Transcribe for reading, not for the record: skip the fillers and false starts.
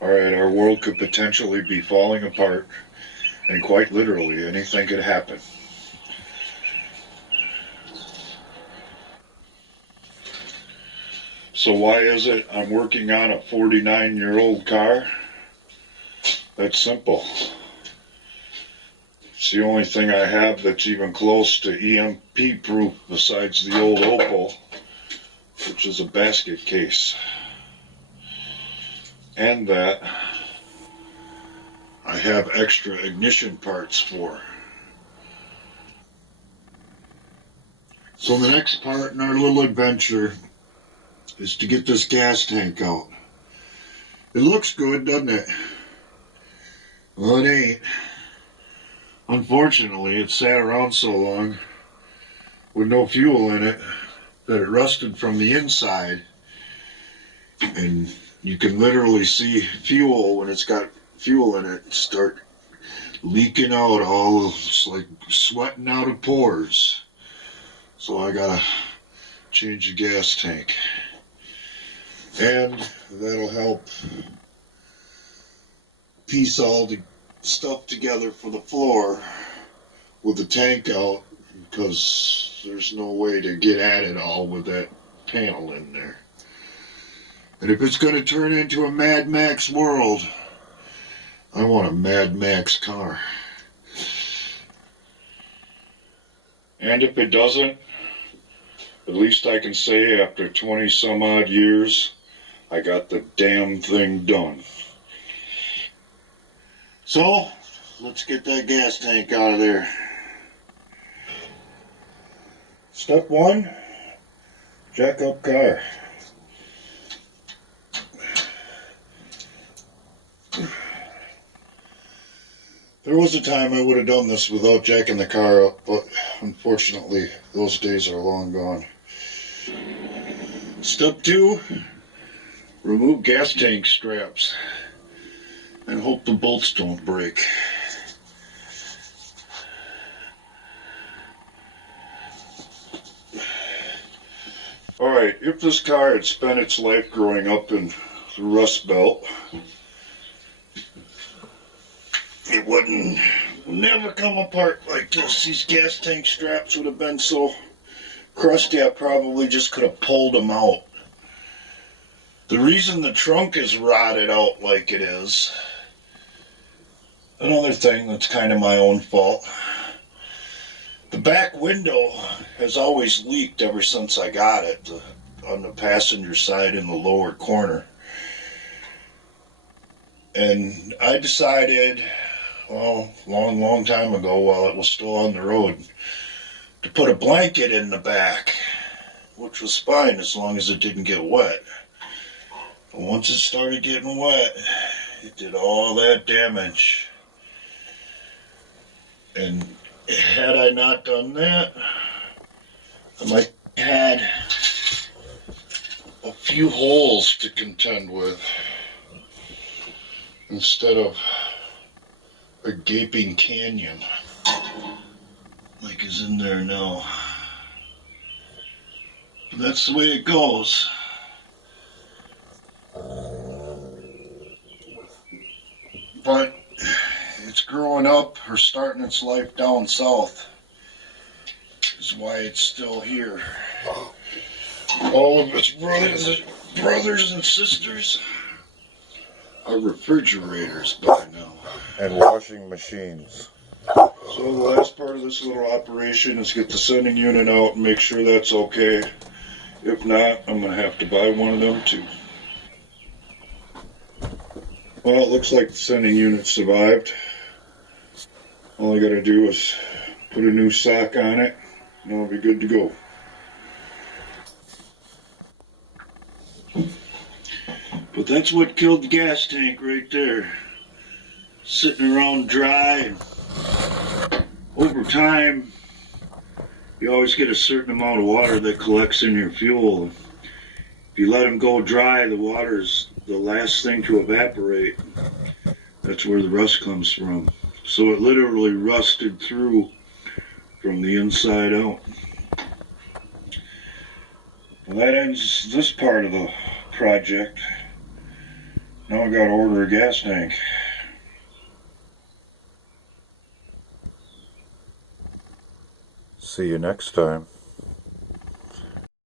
Alright, our world could potentially be falling apart, and quite literally, anything could happen. So why is it I'm working on a 49-year-old car? That's simple. It's the only thing I have that's even close to EMP proof besides the old Opal, which is a basket case. And that I have extra ignition parts for. So the next part in our little adventure is to get this gas tank out. It looks good, doesn't it? Well, it ain't. Unfortunately, it sat around so long with no fuel in it that it rusted from the inside. And you can literally see fuel, when it's got fuel in it, start leaking out all, it's like sweating out of pores. So I gotta change the gas tank. And that'll help piece all the stuff together for the floor with the tank out, because there's no way to get at it all with that panel in there. And if it's going to turn into a Mad Max world, I want a Mad Max car. And if it doesn't, at least I can say after 20 some odd years, I got the damn thing done. So, let's get that gas tank out of there. Step 1, jack up car. There was a time I would have done this without jacking the car up, but unfortunately those days are long gone. Step 2, remove gas tank straps and hope the bolts don't break. Alright, if this car had spent its life growing up in the Rust Belt, it wouldn't never come apart like this. These gas tank straps would have been so crusty I probably just could have pulled them out. The reason the trunk is rotted out like it is, another thing that's kind of my own fault, the back window has always leaked ever since I got it, on the passenger side in the lower corner. And I decided, well, long time ago, while it was still on the road, to put a blanket in the back, which was fine as long as it didn't get wet. But once it started getting wet, it did all that damage. And had I not done that, I might have had a few holes to contend with instead of a gaping canyon like is in there now. But that's the way it goes. But it's growing up or starting its life down south is why it's still here. All of its brothers and sisters are refrigerators by now. And washing machines. So the last part of this little operation is get the sending unit out and make sure that's okay. If not, I'm going to have to buy one of them too. Well, it looks like the sending unit survived. All I got to do is put a new sock on it and it'll be good to go. But that's what killed the gas tank right there. Sitting around dry, and over time you always get a certain amount of water that collects in your fuel. If you let them go dry, the water's the last thing to evaporate. That's where the rust comes from. So it literally rusted through from the inside out. Well, that ends this part of the project. Now I gotta order a gas tank. See you next time.